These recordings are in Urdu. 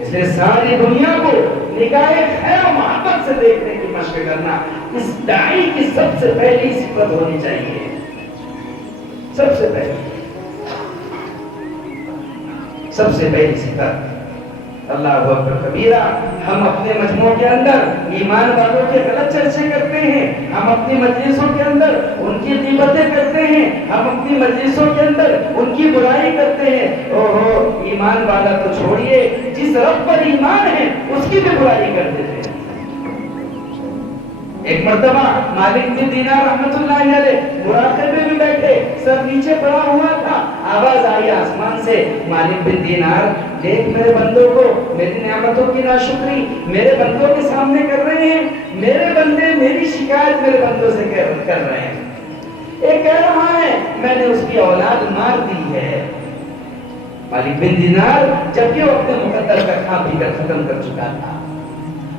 اس لیے ساری دنیا کو نگاہ خیر و محبت سے دیکھنے کی مشق کرنا اس داعی کی سب سے پہلی صفت ہونی چاہیے. سب سے پہلی صفت. اللہ اکبر کبیرہ. ہم اپنے مجموعوں کے اندر ایمان والوں کے غلط چرچے کرتے ہیں, ہم اپنی مجلسوں کے اندر ان کی غیبتیں کرتے ہیں, ہم اپنی مجلسوں کے اندر ان کی برائی کرتے ہیں. اوہو, ایمان والا تو چھوڑیے, جس رب پر ایمان ہے اس کی بھی برائی کر دیتے ہیں. ایک مرتبہ مالک بن دینار رحمت اللہ علیہ مراقبے میں بیٹھے, سر نیچے پڑا ہوا تھا. آواز آئی آسمان سے, مالک بن دینار دیکھ میرے بندوں کو, میری نعمتوں کی ناشکری میرے بندوں کے سامنے کر رہے ہیں, میرے بندے میری شکایت میرے بندوں سے کر رہے ہیں. ایک کہہ رہا ہے میں نے اس کی اولاد مار دی ہے. مالک بن دینار جبکہ وہ اپنے مقدر کا کھا پی کر ختم کر چکا تھا.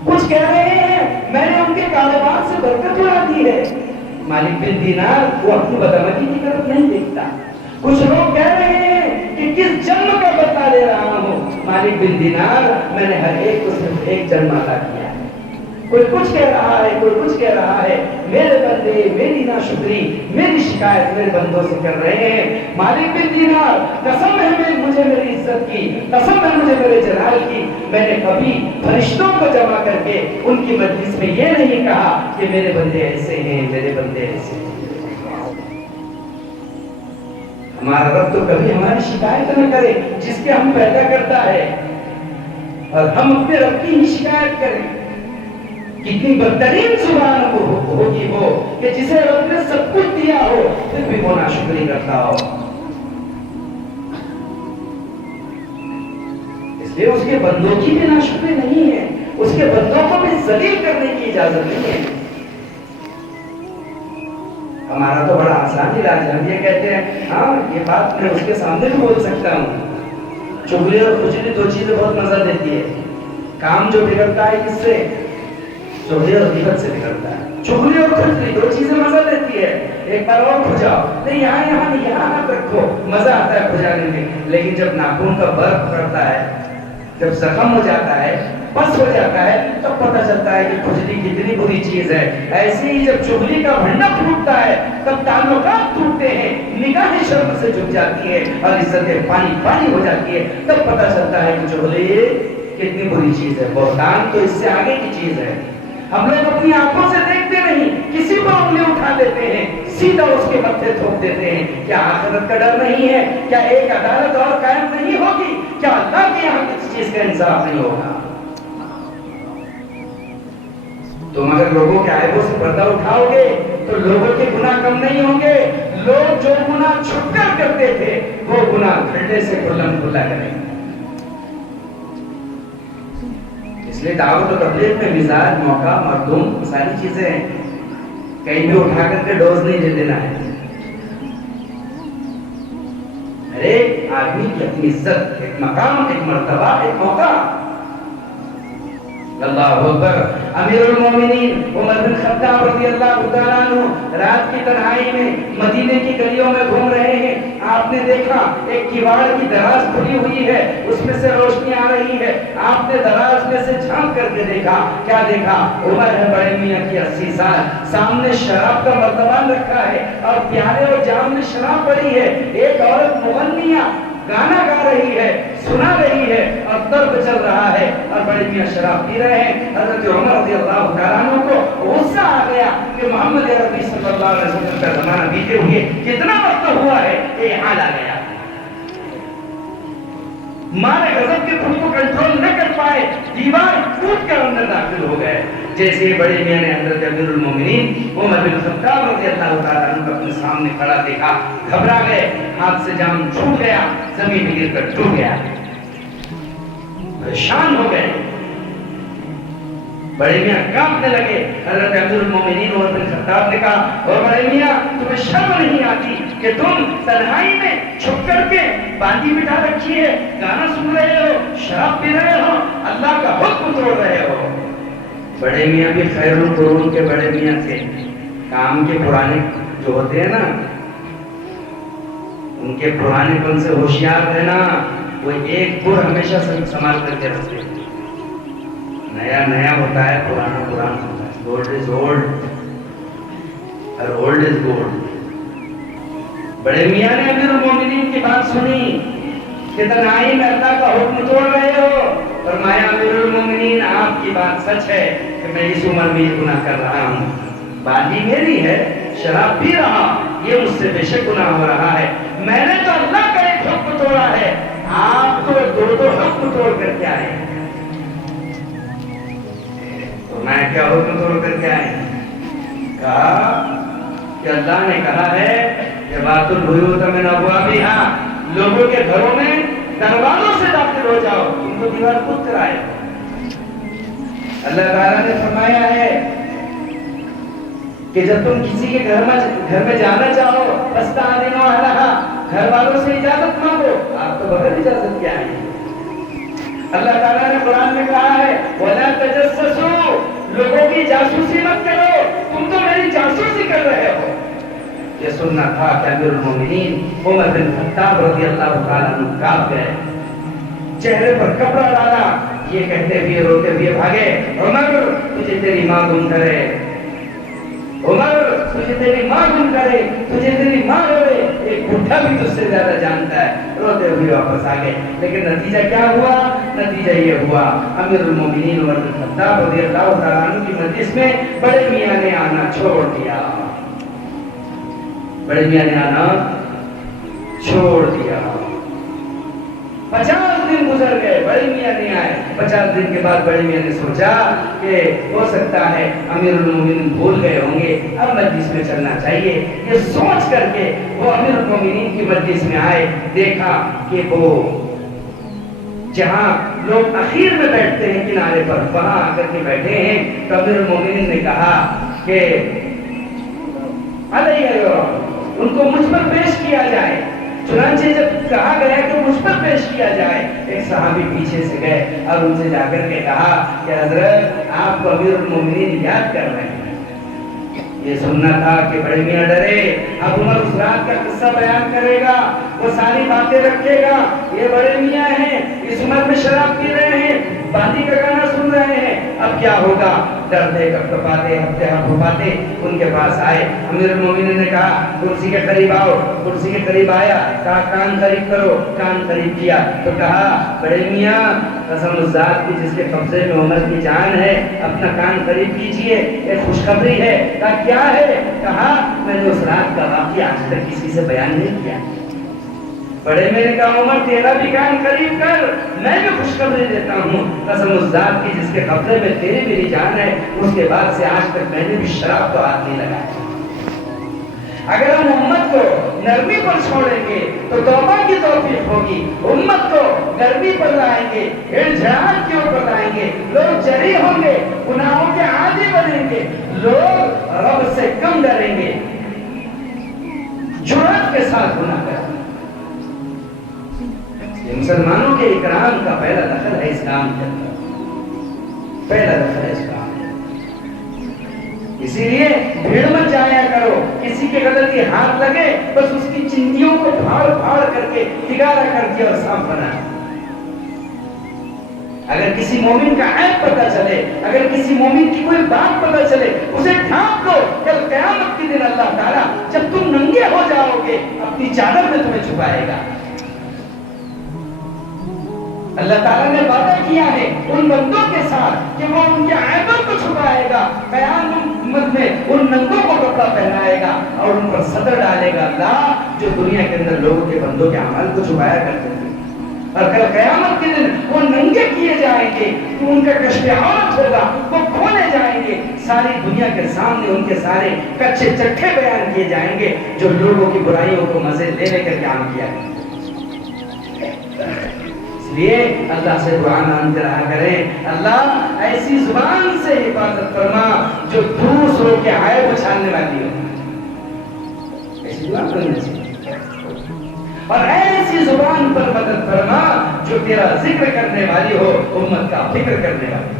کچھ کہہ رہے ہیں میں نے ان کے کاروبار سے برکت اڑا دی ہے. مالک بن دینار وہ اپنی بدعملی کی طرف نہیں دیکھتا. کچھ لوگ کہہ رہے ہیں کہ کس جنم کا بدلہ لے رہا ہوں. مالک بن دینار میں نے ہر ایک کو صرف ایک جنم عطا کیا ہے. کوئی کچھ کہہ رہا ہے, کوئی کچھ کہہ رہا ہے. میرے بندے میری ناشکری میری شکایت میرے بندوں سے کر رہے ہیں. مالک بن دینار قسم ہے مجھے میری عزت کی, قسم ہے مجھے میرے جلال کی, میں نے کبھی فرشتوں کو جمع کر کے ان کی مجلس میں یہ نہیں کہا کہ میرے بندے ایسے ہیں, میرے بندے ایسے ہیں. ہمارا رب تو کبھی ہماری شکایت نہ کرے جس کے ہم پیدا کرتا ہے, اور ہم اپنے رب کی ہی شکایت کریں. کتنی بدترین زبان ہوگی وہ کہ جسے رب نے سب کچھ دیا ہو پھر بھی وہ ناشکری کرتا ہو. اس لیے اس کے بندوں کی بھی ناشکری نہیں ہے, اس کے بندوں کو بھی ذلیل کرنے کی اجازت نہیں ہے. ہمارا تو بڑا آسان علاج ہے, ہم یہ کہتے ہیں ہاں یہ بات میں اس کے سامنے بھی بول سکتا ہوں. چغلی اور کھجلی دو چیزیں بہت مزہ دیتی ہے. کام جو بگڑتا ہے کس سے؟ چغلی اور غیبت سے بگڑتا ہے. چغلی اور کھجلی دو چیزیں مزہ دیتی ہے. ایک بار اور کھجاؤ, نہیں یہاں نہ رکھو, مزہ آتا ہے کھجانے میں. لیکن جب ناخن کا برف پڑتا ہے, جب زخم ہو جاتا ہے, بس ہو جاتا ہے, تب پتہ چلتا ہے کہ کھجلی کتنی بری چیز ہے. ایسے ہی جب چغلی کا بھنڈا پھوٹتا ہے تب تعلقات ٹوٹتے ہیں, نگاہ شرم سے جھک جاتی ہے اور عزتیں پانی پانی ہو جاتی ہے. تب پتہ چلتا ہے کہ چغلی کتنی بری چیز ہے. بہتان تو اس سے آگے کی چیز ہے. ہم لوگ اپنی آنکھوں سے دیکھتے نہیں, کسی کو انگلی اٹھا دیتے ہیں, سیدھا اس کے متھے تھوپ دیتے ہیں. کیا آخرت کا ڈر نہیں ہے؟ کیا ایک عدالت اور قائم نہیں ہوگی؟ کیا اللہ کے یہاں کسی چیز کا انصاف نہیں ہوگا؟ تم اگر لوگوں کے عیبوں سے پردہ اٹھاؤ گے تو لوگوں کے گناہ کم نہیں ہوں گے. لوگ جو گناہ چھپ کر کرتے تھے وہ گناہ کھلنے سے کھلم کھلا کریں گے. اس لیے دعوت و تبلیغ میں مزاج, موقع, مردم ساری چیزیں ہیں. کہیں بھی اٹھا کر کے ڈوز نہیں دے دینا ہے. ہر ایک آدمی کی اپنی عزت, ایک مقام, ایک مرتبہ, ایک موقع. اللہ اکبر. امیر المومنین عمر بن خطاب رضی اللہ تعالیٰ عنہ رات کی تنہائی میں مدینے کی گلیوں میں گھوم رہے ہیں. آپ نے دیکھا ایک کیواڑ کی دراز کھلی ہوئی ہے, اس میں سے روشنی آ رہی ہے. آپ نے دراز میں سے جھانک کر کے دیکھا. کیا دیکھا؟ عمر ہے بڑے میاں کی 80 سال, سامنے شراب کا مرتبہ رکھا ہے اور پیالے اور جام میں شراب پڑی ہے. ایک عورت مغنیہ گانا گا رہی ہے, سنا رہی ہے اور درد چل رہا ہے, اور بڑے میاں شراب پی رہے ہیں. حضرت عمر رضی اللہ تعالیٰ عنہ کو غصہ آ گیا کہ محمد عربی صلی اللہ علیہ وسلم کا زمانہ بیتے ہوئے کتنا وقت ہوا ہے, یہ حال آ گیا. مارے غضب کے خود کو کنٹرول نہ کر پائے, دیوار ٹوٹ کر اندر داخل ہو گئے. جیسے بڑے میاں نے حضرت امیر المومنین عمر بن خطاب رضی اللہ تعالیٰ عنہ کو اپنے سامنے کھڑا دیکھا, گھبرا گئے, ہاتھ سے جام چھوٹ گیا, زمین میں گر کر ٹوٹ گیا, پریشان ہو گئے. بڑے میاں کانپنے لگے. حضرت امیر المومنین عمر بن خطاب نے کہا, اور بڑے میاں تمہیں شرم نہیں آتی کہ تم تنہائی میں چھپ کر کے باندھی بٹھا رکھی ہے, گانا سن رہے ہو, شراب پی رہے ہو, اللہ کا حکم توڑ رہے ہو. بڑے میاں بھی خیر القرون کے بڑے میاں تھے. کام کے پرانے جو ہوتے ہیں نا, ان کے پرانے پن سے ہوشیار رہنا. وہ ایک پر ہمیشہ سنبھال کر کے رکھتے ہیں. نیا نیا ہوتا ہے، پرانا پرانا ہوتا ہے. گولڈ از اولڈ اور اولڈ از گولڈ. بڑے میاں نے امیر المومنین کی بات سنی کہ تنہائی میں اللہ کا حکم توڑ رہے ہو. فرمایا امیر المومنین آپ کی بات سچ ہے کہ میں اس عمر میں یہ گناہ کر رہا ہوں. بات ہی میری ہے، شراب پی رہا، یہ مجھ سے بے شک گناہ ہو رہا ہے. میں نے تو اللہ کا ایک حکم توڑا ہے، آپ تو دو حکم توڑ کر کے آئے. تو میں کیا حکم توڑ کر کے آئے؟ کہا کہ اللہ نے کہا ہے کہ بات البیوت من ابوابہا، لوگوں کے گھروں میں دروازوں سے داخل ہو جاؤ، ان کو دیوار خود کرائے. اللہ تعالیٰ نے فرمایا ہے کہ جب تم کسی کے گھر میں جانا چاہو فاستأذنوا اہلہا، گھر والوں سے اجازت مانگو. آپ تو بغیر اجازت کے آئے. اللہ تعالیٰ نے قرآن میں کہا ہے وَلَا تَجَسَّسُوا، لوگوں کی جاسوسی مت کرو، تم تو میری جاسوسی کر رہے ہو. یہ سننا تھا کہ امیر المومنین عمر بن خطاب رضی اللہ تعالیٰ عنہ کانپ گئے، چہرے پر کپڑا ڈالا، یہ کہتے ہوئے روتے ہوئے بھاگے عمر تجھے تیری ماں گم کرے، عمر تجھے تیری ماں گم کرے، تجھے تیری ماں روے، ایک بڈھا بھی تجھ سے زیادہ جانتا ہے. روتے ہوئے واپس آ گئے. لیکن نتیجہ کیا ہوا؟ نتیجہ یہ ہوا امیر المومنین عمر بن خطاب رضی اللہ تعالیٰ عنہ کی مجلس میں بڑے میاں نے آنا چھوڑ دیا. بڑے میاں نے آنا چھوڑ دیا. 50 دن گزر گئے، بڑے میاں نہیں آئے. 50 دن کے بعد بڑے میاں نے سوچا کہ ہو سکتا ہے امیر المومنین بھول گئے ہوں گے، اب مجلس میں چلنا چاہیے. یہ سوچ کر کے وہ امیر المومنین کی مجلس میں آئے. دیکھا کہ وہ جہاں لوگ اخیر میں بیٹھتے ہیں کنارے پر، وہاں آ کر کے بیٹھے ہیں. تو امیر المومنین نے کہا کہ علیہ ان کو مجھ پر پیش کیا جائے. چنانچہ جب کہا گیا کہ مجھ پر پیش کیا جائے، ایک صحابی پیچھے سے گئے اور ان سے جا کر کے کہا کہ حضرت آپ کو امیر المومنین یاد کر رہے ہیں. یہ سننا تھا کہ بڑے میاں ڈرے. اب عمر اس رات کا قصہ بیان کرے گا، وہ ساری باتیں رکھے گا. یہ بڑے میاں ہیں، اس عمر میں شراب پی رہے ہیں، باندی کا گانا سن رہے ہیں. اب کیا ہوگا؟ ڈرتے کپکپاتے ہفتے ہفتے ان کے پاس آئے. امیر المومنین نے کہا کرسی کے قریب آؤ. کرسی کے قریب آیا، کہا کان قریب کرو. کان قریب کیا تو کہا بڑے میاں قسم اس ذات کی جس کے قبضے میں عمر کی جان ہے، اپنا کان قریب کیجئے، ایک خوشخبری ہے. کہا کیا ہے؟ کہا میں نے اس رات کا واقعہ آج تک کسی سے بیان نہیں کیا. بڑے میں نے کہا عمر تیرا بھی کان قریب کر، میں بھی خوشخبری دیتا ہوں. قسم اس ذات کی جس کے قبضے میں تیری میری جان ہے، اس کے بعد سے آج تک میں نے بھی شراب تو ہاتھ نہیں لگایا. اگر ہم امت کو نرمی پر چھوڑیں گے تو توبہ کی توفیق ہوگی. امت کو گرمی پر لائیں گے، ہڑجھاڑ کے اوپر لائیں گے، لوگ جری ہوں گے، گناہوں کے عادی بنیں گے، لوگ رب سے کم ڈریں گے، جرأت کے ساتھ گناہ کریں. مسلمانوں کے اکرام کا پہلا دخل ہے اس کام کے اندر، پہلا دخل ہے اس کام. اسی لیے بھیڑ مت جایا کرو. کسی کے غلطی ہاتھ لگے بس اس کی چندیوں کو پھاڑ پھاڑ کر کے تگارا کر دیا اور صاف بنا. اگر کسی مومن کا عیب پتہ چلے، اگر کسی مومن کی کوئی بات پتہ چلے، اسے ڈھانپ دو. کل قیامت کے دن اللہ تعالیٰ جب تم ننگے ہو جاؤ گے اپنی چادر میں تمہیں چھپائے گا. اللہ تعالیٰ نے وعدہ کیا ہے ان بندوں کے ساتھ کہ وہ ان کے عیبوں کو چھپائے گا. قیامت میں ان ننگوں کو کپڑا پہنائے گا اور ان پر صدر ڈالے گا. اللہ جو دنیا کے اندر لوگوں کے بندوں کے اعمال کو چھپایا کرتے تھے، اور کل قیامت کے دن وہ ننگے کیے جائیں گے. تو ان کا کشف عورت ہوگا، وہ کھولے جائیں گے. ساری دنیا کے سامنے ان کے سارے کچے چٹھے بیان کیے جائیں گے جو لوگوں کی برائیوں کو مزے لے لے کر کام کیا ہے. اس لیے اللہ سے دعا مانگتے رہا کریں، اللہ ایسی زبان سے حفاظت فرما جو دوسروں کے عیب اچھالنے والی ہو. ایسی دعا کرنی چاہیے. اور ایسی زبان پر مدد فرما جو تیرا ذکر کرنے والی ہو، امت کا فکر کرنے والی ہو.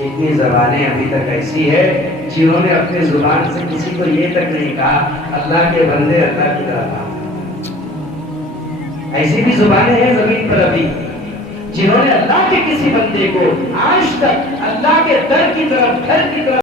اتنی زبانیں ابھی تک ایسی ہے جنہوں نے اپنے زبان سے کسی کو یہ تک نہیں کہا اللہ کے بندے اللہ کی طرف آ۔ ایسی بھی زبانیں ہیں زمین پر ابھی جنہوں نے اللہ کے کسی بندے کو آج تک اللہ کے در کی طرف گھر کی طرف